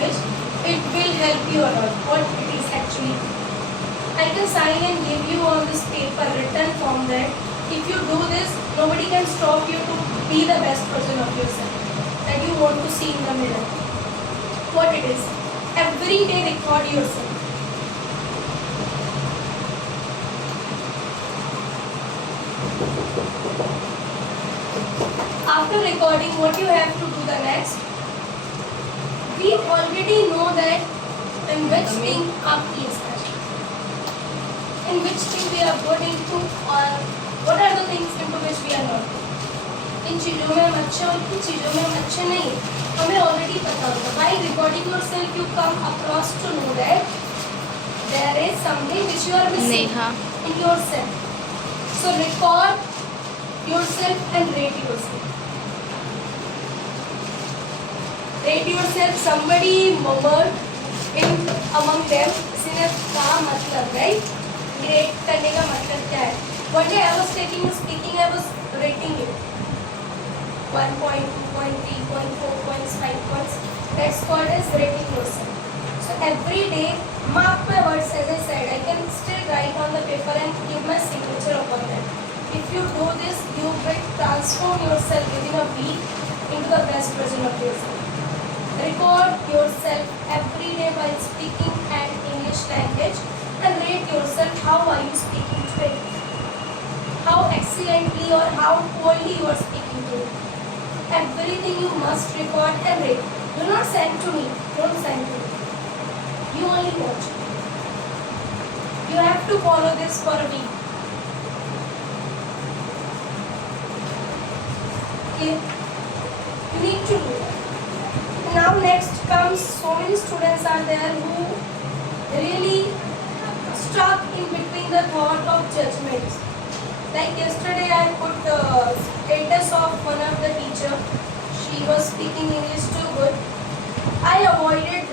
language, it will help you a lot. What it is actually. I can sign and give you on this paper written form that if you do this, nobody can stop you to be the best version of yourself that you want to see in the mirror. What it is. Every day record yourself. After recording, what you have to do the next? We already know that in which thing in which thing we are good into, or what are the things into which we are not. इन चीज़ों में हम अच्छे और किन चीज़ों में हम अच्छे नहीं, हमें ऑलरेडी पता होता है. By recording yourself, you come across to know that there is something which you are missing in yourself. So record yourself and rate yourself. Rate yourself. Somebody murmured in among them. किसी ने कहा मतलब, right? Rate करने का मतलब क्या है? One day I was taking a speaking, I was rating it. 1 point, 2 point, 3 point, 4 points, 5 points. That's called as rating yourself. So every day, mark my words as I said. I can still write on the paper and give my signature upon that. If you do this, you will transform yourself within a week into the best version of yourself. Record yourself every day while speaking an English language and rate yourself. How are you speaking today? How excellently or how poorly you are speaking today. Everything you must record and rate. Do not send to me. Don't send to me. You only watch. You have to follow this for a week. Okay? You need to do that. Now next comes, so many students are there who really stuck in between the thought of judgments. Like yesterday I put the status of one of the teacher. She was speaking English too good. I avoided,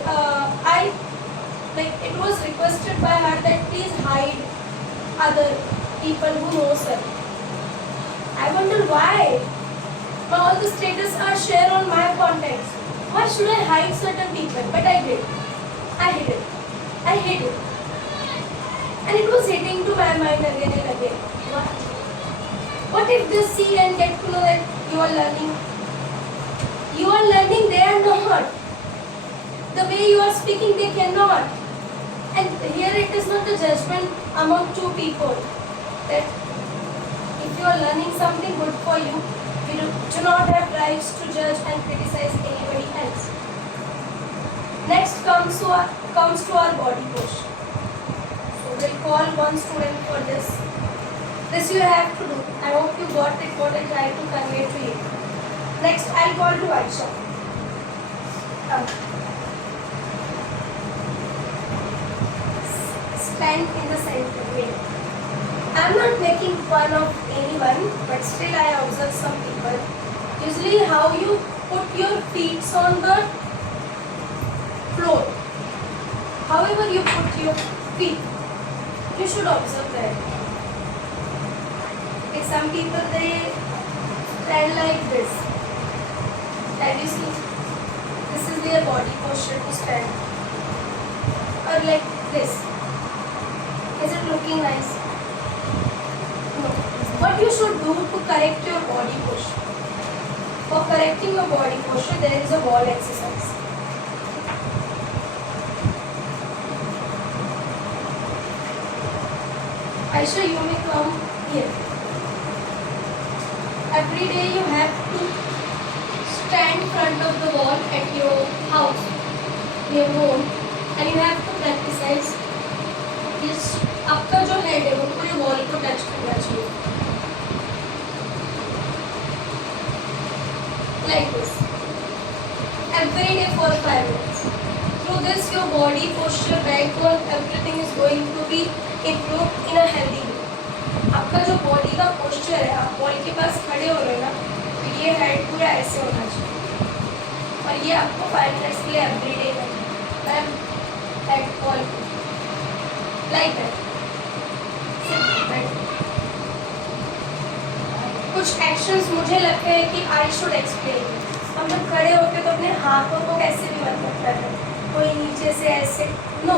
it was requested by her that please hide other people who knows her. I wonder why. But all the status are shared on my contacts. Why should I hide certain people? But I did. I hid it. I hid it. And it was hitting to my mind again and again. What if they see and get to know that you are learning? You are learning, they are not. The way you are speaking, they cannot. And here it is not a judgment among two people. That if you are learning something good for you, we do not have rights to judge and criticize anybody else. Next comes to our body posture. So we'll call one student for this. This you have to do. I hope you got it what I tried to convey to you. Next I'll call to Aisha. Stand in the center. Wait. I'm not making fun of anyone, but still I observe some people. Usually how you put your feet on the floor. However you put your feet, you should observe that. Like some people, they stand like this. And you see, this is their body posture to stand. Or like this. Is it looking nice? No. What you should do to correct your body posture? For correcting your body posture, there is a wall exercise. Aisha, you may come here. Every day you have to stand in front of the wall at your house, your home, and you have to practice. This आपका जो head है वो पूरे wall को touch करना चाहिए. Like this. Every day for 5 minutes. Through this, your body posture, backbone, everything is going to be improved in a healthy way. आपका जो बॉडी का पोस्चर है, आप वॉल के पास खड़े हो रहे ना, तो ये हेड पूरा ऐसे होना चाहिए. और ये आपको 5 मिनट्स के लिए एवरी डे करना है. Head wall like that. कुछ एक्शंस मुझे लगते हैं कि आई शुड एक्सप्लेन. हम जब खड़े होते तो अपने हाथों को कैसे भी बंद करते हैं. कोई नीचे से ऐसे, नो,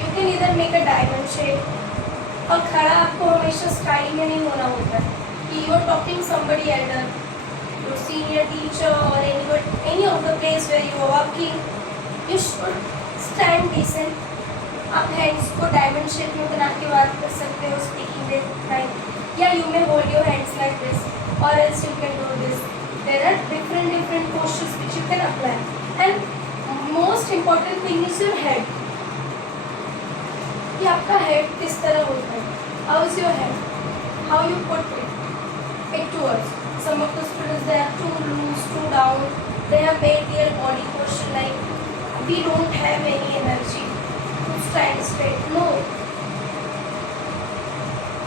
यू कैन इधर मेक अ डायमंड शेप। और खड़ा आपको हमेशा स्टाइल में नहीं होना होता है कि you are talking somebody elder, your senior teacher or any of the place where you are working, you should stand decent. आप हैंड्स को डायमंड शेप में बना के बात कर सकते हो स्पीकिंग टाइम, या you may hold your hands like this or else you can do this. There are different postures which you can apply. And most important thing is your head, कि आपका हेड किस तरह होता है, how is your head, how you put it towards. Some of the students, they are too loose, too down, they have made their body posture like we don't have any energy to stand straight. No,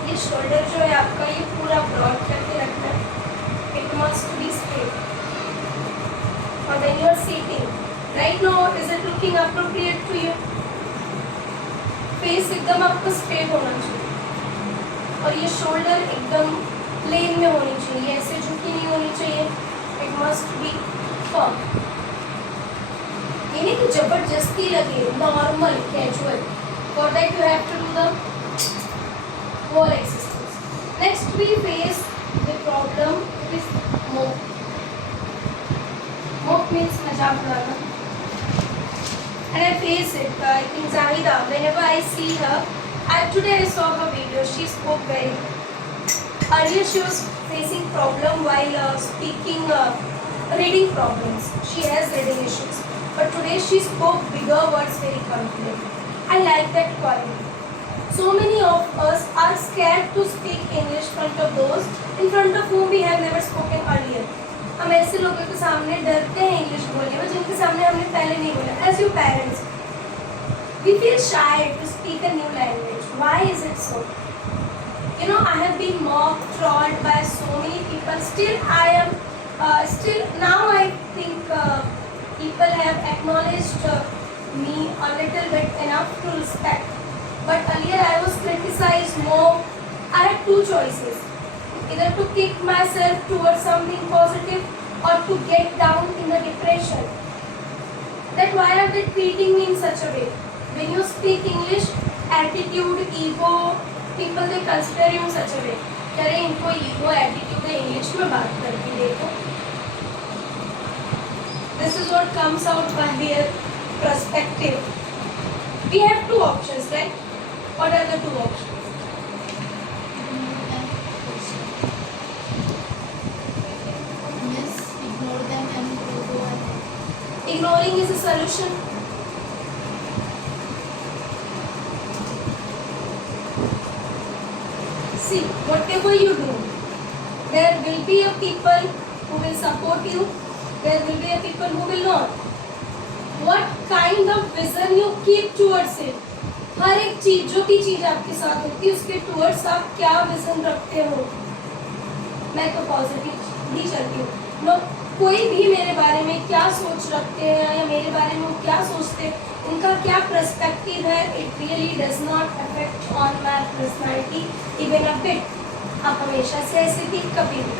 ये shoulder जो है आपका, ये पूरा broad करके रखना है, it must be straight. और when you are sitting right now, is it looking appropriate to you? Face एकदम आपका स्ट्रेट होना चाहिए और ये शोल्डर एकदम प्लेन में होनी चाहिए, ऐसे झुकी नहीं होनी चाहिए। इट मस्ट बी फर्म, ये नहीं कि जबरदस्ती लगे, normal casual. For that you have to do the wall exercise. Next we face the problem with mock. Mock means मजाक उड़ाना, and I face it. I think Zahida, whenever I see her, today I saw her video, she spoke very well. Earlier she was facing problem while speaking, reading problems. She has reading issues. But today she spoke bigger words very confidently. I like that quality. So many of us are scared to speak English in front of those in front of whom we have never spoken earlier. हम ऐसे लोगों के सामने डरते हैं English बोलने में जिनके सामने हमने पहले नहीं बोला. As your parents, we feel shy to speak a new language. Why is it so? You know, I have been mocked, trolled by so many people. Still now I think people have acknowledged me a little bit enough to respect. But earlier I was criticized more. I had two choices. Either to kick myself towards something positive or to get down in the depression. That why are they treating me in such a way? When you speak English, attitude, ego, people they consider you in such a way. अरे इनको ego, attitude है, English में बात करके देखो. This is what comes out by their perspective. We have two options, right? What are the two options? Ignoring is a solution. See, whatever you do, there will be a people who will support you, there will be a people who will not. What kind of vision you keep towards it? हर एक चीज, जो भी चीज आपके साथ होती है उसके टूवर्ड्स आप क्या विजन रखते हो. मैं तो पॉजिटिव ही चलती हूँ. लोग कोई भी मेरे बारे में क्या सोच रखते हैं या मेरे बारे में वो क्या सोचते हैं, उनका क्या पर्सपेक्टिव है, it really does not affect on my personality even a bit. आप हमेशा से ऐसे थी कभी भी.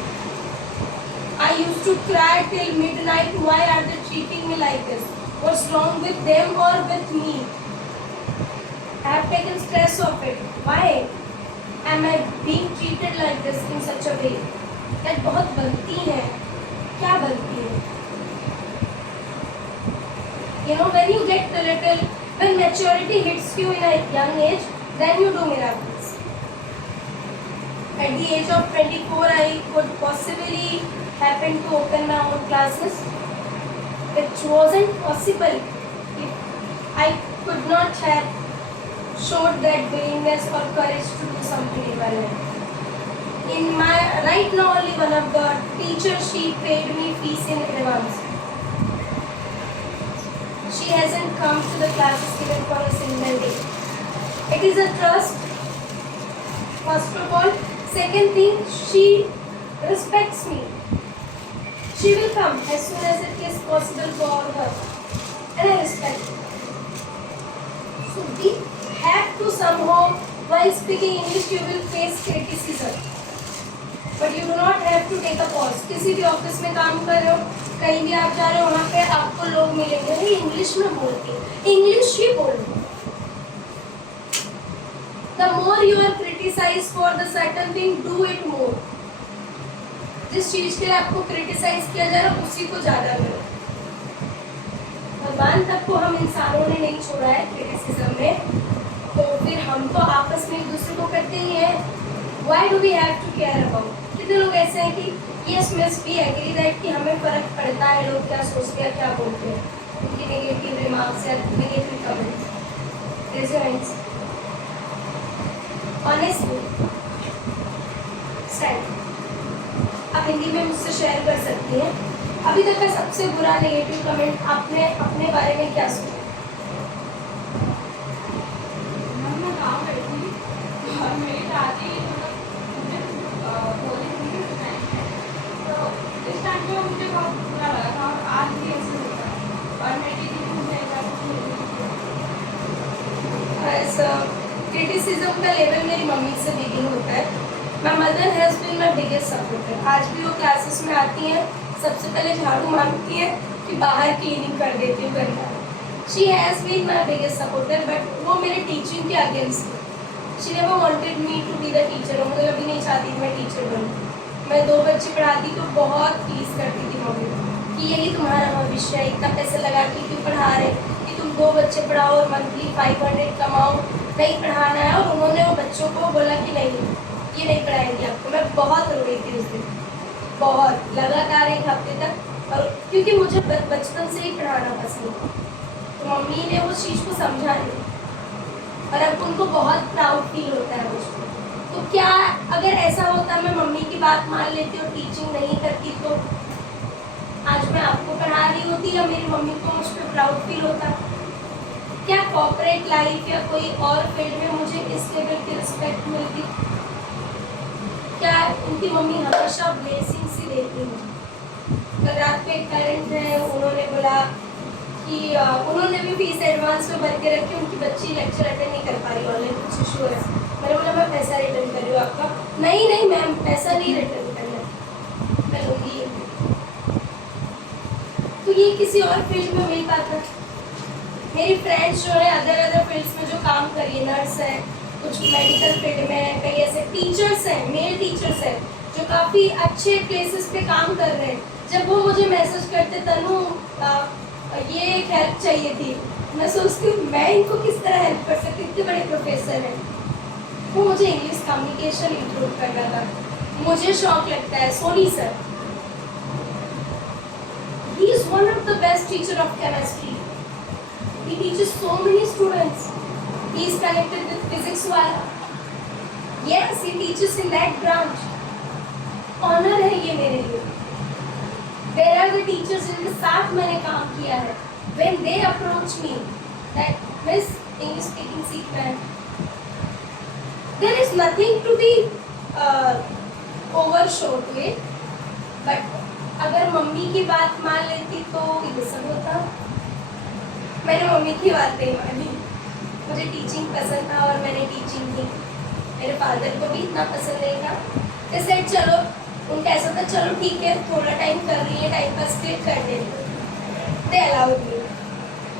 I used to cry till midnight. Why are they treating me like this? What's wrong with them or with me? I have taken stress of it. Why am I being treated like this in such a way? That बहुत बनती है. क्या बनती है? You know, when you get a little, when maturity hits you in a young age, then you do miracles. At the age of 24, I could possibly happen to open my own classes, which wasn't possible if I could not have showed that willingness or courage to do something in my life. In my right now, only one of the teachers, she paid me fees in advance. She hasn't come to the classes even for a single day. It is a trust, first of all. Second thing, she respects me. She will come as soon as it is possible for her, and I respect it. So we have to somehow, while speaking English, you will face criticism, but you do not have to take a pause. किसी भी office में काम कर रहे हो, कहीं भी आप जा रहे हो वहाँ पे आपको लोग मिलेंगे नहीं इंग्लिश में बोलते, इंग्लिश ही बोलो। The more you are criticized for the certain thing, do it more. जिस चीज के लिए आपको क्रिटिसाइज किया जा रहा है उसी को ज्यादा करो। भगवान तक को हम इंसानों ने नहीं छोड़ा है क्रिटिसिज्म में, तो फिर हम तो आपस में एक दूसरे को करते ही हैं। Why do we have to care about? कितने लोग ऐसे हैं कि yes must be agree that कि हमें फर्क पड़ता है लोग क्या सोचते हैं क्या बोलते हैं, उनकी नेगेटिव रिमार्क्स या negative comments. Raise your hands. Honestly, stand. आप हिंदी में मुझसे शेयर कर सकती हैं अभी तक का सबसे बुरा नेगेटिव कमेंट आपने अपने बारे में क्या सुना? मैं काम करती थी और मेरी दादी बोली थी उस टाइम पे, तो इस टाइम पे मुझे बहुत बुरा लगा था और आज भी ऐसे होता है। और मेरी दीदी मुझे ऐसा ऐसा क्रिटिसिज्म का लेवल मेरी मम्मी से बिगिन होता है। My mother has been my biggest supporter. आज भी वो क्लासेस में आती हैं, सबसे पहले झाड़ू मांगती है कि बाहर क्लीनिंग कर देती हूँ करना। She has been my biggest supporter, but वो मेरे टीचिंग के अगेंस्ट थी। She never wanted me to be the teacher. वो मुझे कभी नहीं चाहती थी मैं टीचर बनूँ। मैं 2 बच्चे पढ़ाती तो बहुत टीज करती थी मम्मी कि यही तुम्हारा भविष्य है, इतना पैसे लगा के क्यों पढ़ा रहे कि तुम 2 बच्चे पढ़ाओ और मंथली 500 कमाओ, नहीं पढ़ाना है। और उन्होंने वो बच्चों को बोला कि नहीं ये नहीं पढ़ाएंगे आपको। मैं बहुत रोई थी उस दिन, बहुत लगातार 1 हफ्ते तक, और क्योंकि मुझे बचपन से ही पढ़ाना पसंद था। तो मम्मी ने उस चीज़ को समझा नहीं और अब उनको बहुत प्राउड फील होता है मुझको। तो क्या अगर ऐसा होता मैं मम्मी की बात मान लेती और टीचिंग नहीं करती तो आज मैं आपको पढ़ा रही होती या मेरी मम्मी को मुझ पर प्राउड फील होता? क्या कॉर्पोरेट लाइफ या कोई और फील्ड में मुझे इस लेवल की रिस्पेक्ट मिलती? क्या उनकी मम्मी हमेशा ब्लेसिंग सी देती है? कल रात को एक पेरेंट है, उन्होंने बोला कि उन्होंने भी फीस एडवांस में भर के रखी, उनकी बच्ची लेक्चर अटेंड नहीं कर पा रही, ऑनलाइन कुछ इशू है। मैंने बोला मैं पैसा रिटर्न कर रही हूँ आपका। नहीं नहीं मैम पैसा नहीं रिटर्न करना, मैं लूँगी। तो ये किसी और फील्ड में मिल पाता? मेरी फ्रेंड्स जो है अदर फील्ड्स में जो काम कर रही है, नर्स है, कुछ मेडिकल फील्ड में है, कई ऐसे टीचर्स हैं, मेल टीचर्स हैं जो काफ़ी अच्छे प्लेसेस पे काम कर रहे हैं। जब वो मुझे मैसेज करते तनु ये एक हेल्प चाहिए थी, मैं सोचती हूँ मैं इनको किस तरह हेल्प कर सकती, इतने बड़े प्रोफेसर हैं। वो मुझे इंग्लिश कम्युनिकेशन इम्प्रूव करना था, मुझे शौक लगता है। Soni sir, he is one of the best teacher of chemistry. He teaches so many students. He is connected with physics wala. Yes, he teaches in that branch. Honor है ये मेरे लिए। There are the teachers जिनके साथ मैंने काम किया है. When they approach me, that Miss English speaking सीखना है. There is nothing to be overshot to it. But अगर मम्मी की बात मान लेती तो ये सब होता। मैंने मम्मी की बात नहीं मानी। मुझे टीचिंग पसंद था और मैंने टीचिंग की। मेरे फादर को भी इतना पसंद नहीं था। जैसे चलो उनका ऐसा था चलो ठीक है थोड़ा टाइम कर रही है, टाइम पास कर दे, दे अलाउड मी।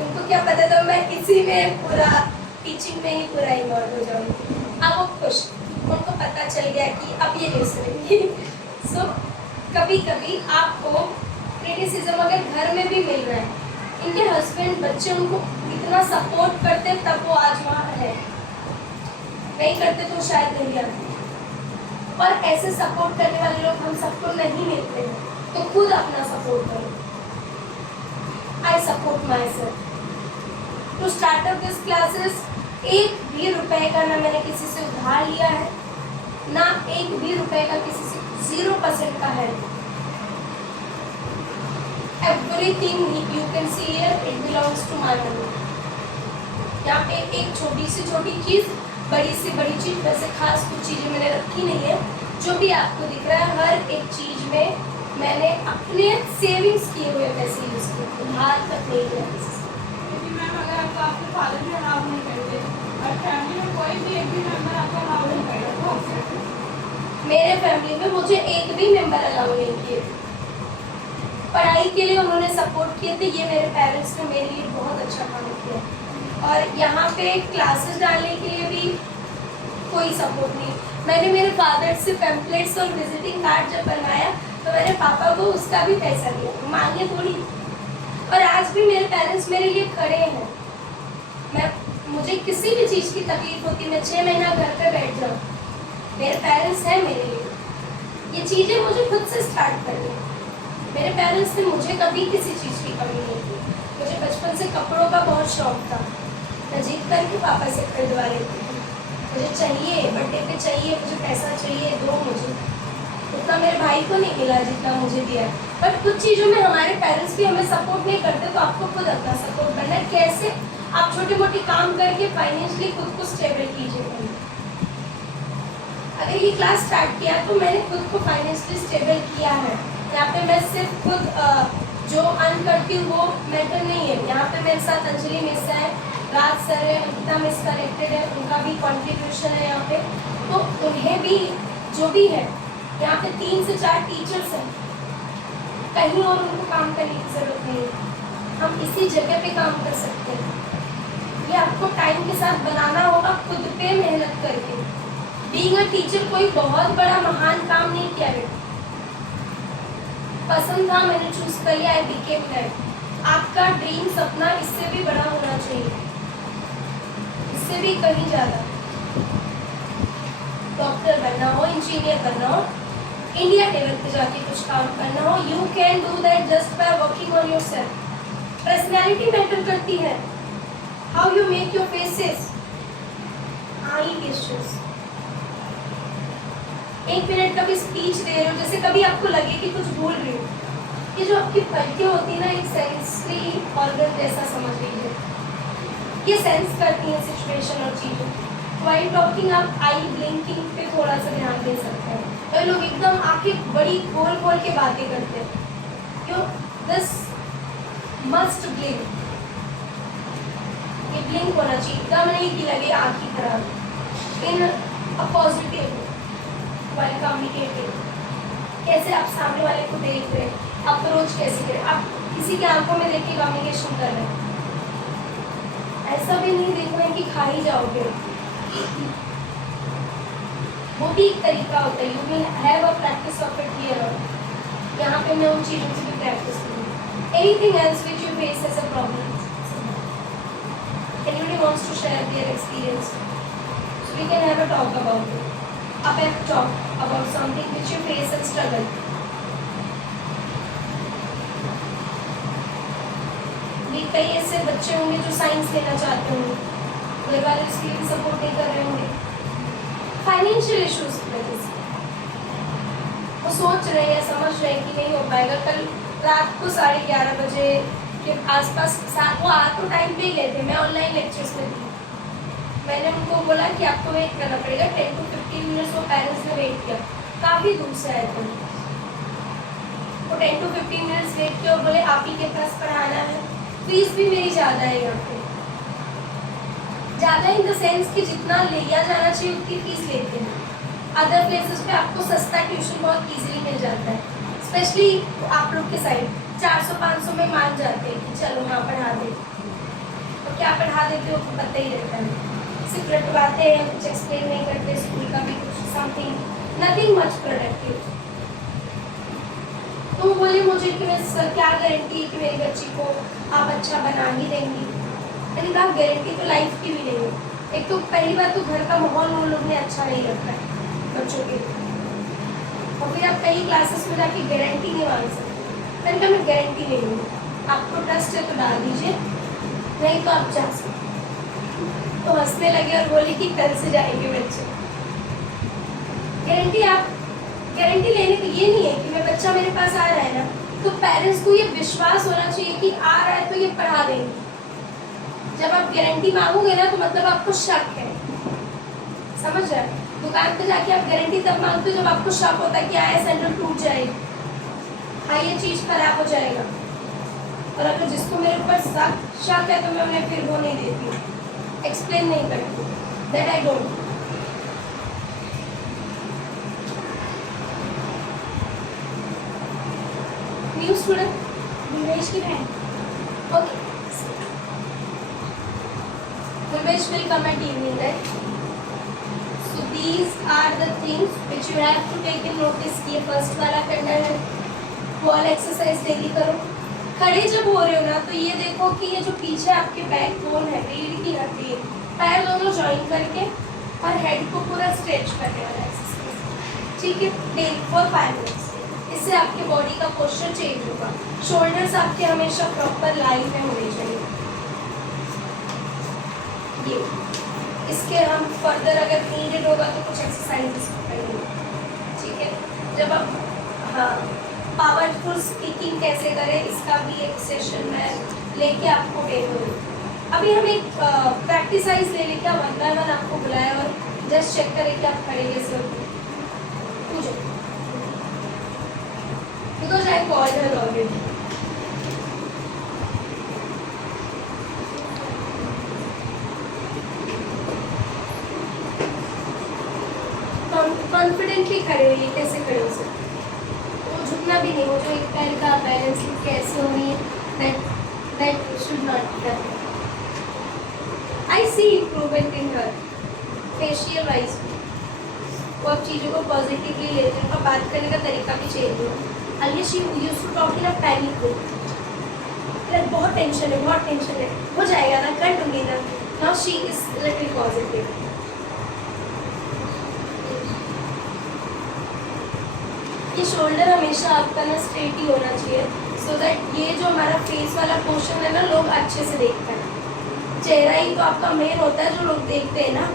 उनको क्या पता था मैं इसी में पूरा टीचिंग में ही पूरा इन्वॉल्व हो जाऊँगी। अब वो खुश, उनको पता चल गया कि अब ये नहीं सुनेंगी। सो कभी कभी आपको क्रिटिसिज्म अगर घर में भी मिल रहा है, इनके हस्बैंड बच्चे उनको इतना सपोर्ट करते तब वो आज वहाँ है, नहीं करते तो शायद नहीं आते। और ऐसे सपोर्ट करने वाले लोग हम सबको नहीं मिलते हैं, तो खुद अपना सपोर्ट करो। I support myself to start up this classes. 1 भी रुपए का ना मैंने किसी से उधार लिया है, ना 1 भी रुपए का किसी से 0% का है। Everything you can see here, it belongs to my money. यहाँ पे एक छोटी सी छोटी चीज़, बड़ी सी बड़ी चीज़, वैसे खास कुछ चीज़ें मैंने रखी नहीं है। जो भी आपको दिख रहा है हर एक चीज़ में मैंने अपने सेविंग्स किए हुए पैसे यूज़ किए, उधार तक नहीं किया किसी से। क्योंकि मैम अगर आपके फादर भी अलाउ नहीं करते और फैमिली में कोई भी एक भी मेंबर आपको अलाउ नहीं करेगा तो मेरे फैमिली में मुझे एक भी मेंबर अलाउ नहीं किए। पढ़ाई के लिए उन्होंने सपोर्ट किए थे। ये मेरे पेरेंट्स ने मेरे लिए बहुत अच्छा काम किया। और यहाँ पे क्लासेस डालने के लिए भी कोई सपोर्ट नहीं। मैंने मेरे फादर से पैम्पलेट्स और विजिटिंग कार्ड जब बनवाया तो मैंने पापा को उसका भी पैसा दिया, मांगे थोड़ी। और आज भी मेरे पेरेंट्स मेरे लिए खड़े हैं। मुझे किसी भी चीज़ की तकलीफ होती, मैं 6 महीना घर पे बैठ जाऊँ, मेरे पेरेंट्स हैं मेरे लिए। ये चीज़ें मुझे खुद से स्टार्ट करनी है। मेरे पेरेंट्स ने मुझे कभी किसी चीज़ की कमी नहीं की। मुझे बचपन से कपड़ों का बहुत शौक था, मैं जीत करके पापा से खरीदवा लेती थी। मुझे चाहिए, बर्थडे पे चाहिए, मुझे पैसा चाहिए, दो मुझे। उतना मेरे भाई को नहीं मिला जितना मुझे दिया। बट कुछ चीज़ों में हमारे पेरेंट्स भी हमें सपोर्ट नहीं करते, तो आपको खुद अपना सपोर्ट करना है। कैसे आप छोटे मोटे काम करके फाइनेंशियली खुद को स्टेबल कीजिए। अगर ये क्लास स्टार्ट किया तो मैंने खुद को फाइनेंशियली स्टेबल किया है। यहाँ पे मैं सिर्फ खुद जो अर्न करती हूँ वो मैटर नहीं है। यहाँ पे मेरे साथ अंजलि मिस है, राज सर है, अंकिता मिस कनेक्टेड है, उनका भी कंट्रीब्यूशन है यहाँ पे। तो उन्हें भी जो भी है, यहाँ पे 3 से 4 टीचर्स हैं, कहीं और उनको काम करने की ज़रूरत नहीं है। हम इसी जगह पे काम कर सकते हैं। ये आपको टाइम के साथ बनाना होगा, खुद पे मेहनत करके। बीइंग अ टीचर कोई बहुत बड़ा महान काम नहीं किया है, पसंद था, मैंने चूज कर लिया, आई बिकेम दैट। आपका ड्रीम सपना इससे भी बड़ा होना चाहिए, इससे भी कहीं ज़्यादा। डॉक्टर बनना हो, इंजीनियर बनना हो, इंडिया लेवल पे जाके कुछ काम करना हो, you can do that just by working on yourself. Personality matter करती है, how you make your faces, I gestures. 1 minute का भी स्पीच दे रहे हो, जैसे कभी आपको लगे कि कुछ भूल रही हो, ये जो आपकी पलकें होती है ना, एक सेंसरी ऑर्गन जैसा समझ लीजिए, ये सेंस करती हैं सिचुएशन और चीज़ों। वाइल टॉकिंग आप आई ब्लिंकिंग पे थोड़ा सा ध्यान दे सकते हैं। कई लोग एकदम आंखें बड़ी खोल खोल के बातें करते हैं, क्यों? दिस मस्ट ब्लिंक, ये ब्लिंक होना चाहिए, एकदम नहीं कि लगे आंखें खराब। इन अ पॉजिटिव वाइल कम्युनिकेटिंग, कैसे आप सामने वाले को देख रहे हैं, आप अप्रोच कैसे करें, आप किसी के आंखों में देख के कम्युनिकेशन कर रहे हैं। ऐसा भी नहीं देखना है कि खा ही जाओगे, वो भी एक तरीका होता है। You will have a practice of it here. यहाँ पे मैं उन चीज़ों से भी प्रैक्टिस करूँगी। Anything else which you face as a problem, anybody wants to share their experience, so we can have a talk about it, a pep talk about something which you face and struggle. भी कई ऐसे बच्चे होंगे जो science लेना चाहते होंगे, घर वाले उसके लिए सपोर्ट नहीं कर रहे होंगे, फाइनेंशियल इश्यूज की वजह से वो सोच रहे हैं, समझ रहे हैं कि नहीं हो पाएगा। कल रात को 11:30 बजे के आसपास वो आ तो टाइम पे ही गए थे, मैं ऑनलाइन लेक्चर्स में थी। मैंने उनको बोला कि आपको वेट करना पड़ेगा 10 to 15 मिनट्स। वो पेरेंट्स ने वेट किया, काफ़ी दूर से आए थे वो। 10 to 15 मिनट्स वेट किया और बोले आप ही के पास पढ़ाना है। फीस भी मेरी ज़्यादा है यहाँ पे, ज़्यादा इन द सेंस कि जितना लिया जाना चाहिए उतनी फीस लेते हैं। अदर प्लेसेस पे आपको सस्ता ट्यूशन बहुत ईजिली मिल जाता है, स्पेशली आप लोग के साइड 400-500 में मान जाते हैं कि चलो हाँ पढ़ा दे। तो क्या पढ़ा देते हो तो पता ही रहता है, सिर्फ रटवाते हैं, कुछ एक्सप्लेन नहीं करते, स्कूल का भी कुछ समथिंग नथिंग मच प्रोडक्टिव। तो बोले मुझे कि मैं सर क्या गारंटी है कि मेरी बच्ची को आप अच्छा बना ही देंगी। मैंने कहा गारंटी तो लाइफ की भी नहीं है। एक तो पहली बात तो घर का माहौल वो लोग ने अच्छा नहीं रखा है बच्चों के, और फिर आप कई क्लासेस में जाके गारंटी नहीं मांग सकते। मैंने कहा मैं गारंटी नहीं लूँगी, आपको ट्रस्ट है तो डाल दीजिए, नहीं तो आप जा सकते। तो हंसने लगे और बोले कि कल से जाएंगे बच्चे। गारंटी लेने का ये नहीं है कि मैं बच्चा मेरे पास आ रहा है ना, तो पेरेंट्स को ये विश्वास होना चाहिए कि आ रहा है तो ये पढ़ा देंगे। जब आप गारंटी मांगोगे ना तो मतलब आपको शक है, समझ रहे हैं? दुकान पे जाके आप गारंटी तब मांगते हो जब आपको शक होता है कि आया सेंटर टूट जाएगी, हाँ ये चीज़ खराब हो जाएगा। और अगर जिसको मेरे ऊपर शक है तो मैं उन्हें फिर वो नहीं देती हूँ, एक्सप्लेन नहीं करती, that I don't. New student Ulvesh की बहन. Okay. Ulvesh will come at evening, right? So these are the things which you have to take in notice. ये first वाला करना है. Wall exercise daily करो. खड़े जब हो रहे हो ना तो ये देखो कि ये जो पीछे आपके बैक बोन है, रीढ़ की हड्डी, पैर दोनों जॉइन करके और हेड को पूरा स्ट्रेच करने वाला एक्सरसाइज. ठीक है, डेली फॉर 5 मिनट्स. इससे आपके बॉडी का पोस्चर चेंज होगा. शोल्डर्स आपके हमेशा प्रॉपर लाइन में होने चाहिए. ये इसके हम फर्दर अगर नीडेड होगा तो कुछ एक्सरसाइजेस करेंगे. ठीक है, जब आप हाँ पावरफुल स्पीकिंग कैसे करें इसका भी एक सेशन मैं लेके आपको दे दूँगी. अभी हम एक प्रैक्टिसाइज ले लेके 1 by 1 आपको बुलाया और जस्ट चेक करें कि आप खड़े कैसे होते. पूछो because I called her already. Confidently खड़े होइए. कैसे खड़े हो सकते, तो झुकना भी नहीं हो. जो एक पैर का बैलेंस कैसे होनी है, that should not happen. I see improvement in हर फेशियल वाइज. वो अब चीज़ों को पॉजिटिवली लेते हैं और बात करने का तरीका भी चेंज हुआ. Earlier she used to talk in a panic way. बहुत टेंशन है, बहुत टेंशन है, हो जाएगा ना, कर दूंगी ना. Now she is little positive. ये शोल्डर हमेशा आपका ना स्ट्रेट ही होना चाहिए सो दैट ये जो हमारा फेस वाला पोर्शन है ना लोग अच्छे से देखते हैं. चेहरा ही तो आपका मेन होता है जो लोग देखते हैं ना,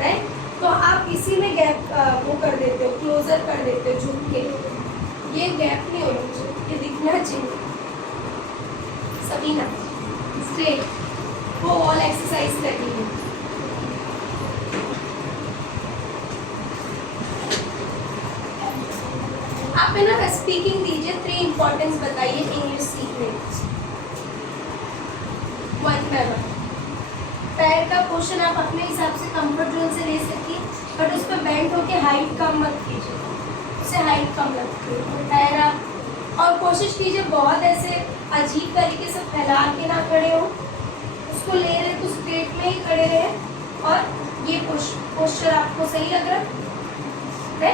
राइट. तो आप इसी में गैप वो कर देते हो, क्लोजर कर देते हो झुक के. ये गैप नहीं होना चाहिए, ये दिखना चाहिए. सभी ना स्ट्रेट. वो वॉल एक्सरसाइज करनी है. आप है ना स्पीकिंग दीजिए. 3 इम्पोर्टेंस बताइए इंग्लिश सीखने. 1 by 1. पैर का पोर्शन आप अपने हिसाब से कंफर्ट जोन से ले सकिए बट उस पर बेंड होके हाइट कम मत कीजिए. उससे हाइट कम रखिए. पैर आप और कोशिश कीजिए बहुत ऐसे अजीब तरीके से फैला के ना खड़े हो. उसको ले रहे तो स्ट्रेट में ही खड़े रहे और ये पोस्चर आपको सही लग रहा है.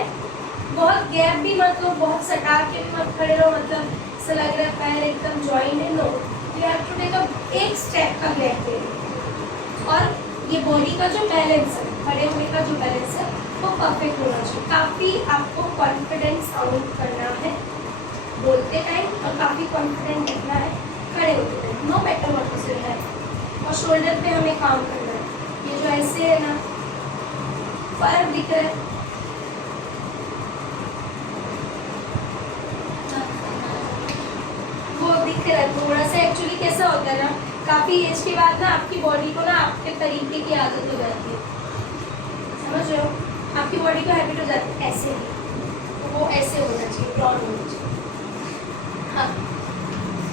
बहुत गैप भी मत लो, बहुत सटा के भी मत खड़े रहो. मतलब ऐसा लग रहा है पैर एकदम जॉइन है. No, you have to take up एक स्टेप का गैप है. और ये बॉडी का जो बैलेंस है, खड़े होने का जो बैलेंस है वो परफेक्ट होना चाहिए. काफ़ी आपको कॉन्फिडेंट साउंड करना है बोलते टाइम और काफ़ी कॉन्फिडेंट दिखना है खड़े होते time. No matter what you say है. और शोल्डर पे हमें काम करना है. ये जो ऐसे है ना फर्क दिख रहा है. दिख रहा है थोड़ा सा. एक्चुअली कैसा होता है ना, काफ़ी एज के बाद ना आपकी बॉडी को ना आपके तरीके की आदत हो जाती है. समझ रहे हो, आपकी बॉडी को हैबिट हो जाती है ऐसे ही. तो वो ऐसे होना चाहिए, ब्रॉड होना चाहिए. हाँ,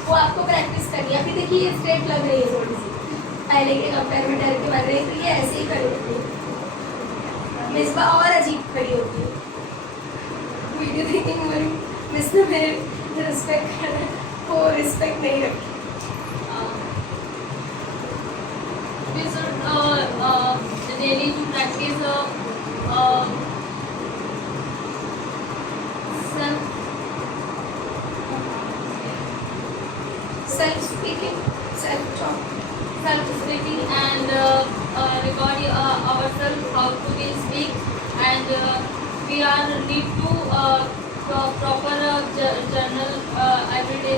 वो आपको प्रैक्टिस करनी है. अभी देखिए ये स्ट्रेट लग रही है थोड़ी सी, पहले के कंपेयर में डर के बन रही है. तो ये ऐसे ही खड़ी होती है. मिसबा और अजीब खड़ी होती है. वीडियो देखिए मिस ने मेरे रिस्पेक्ट करना को रिस्पेक्ट नहीं रखी. We should daily to practice self speaking, self talk. self-speaking and record ourselves how to we speak and we are need to proper journal every day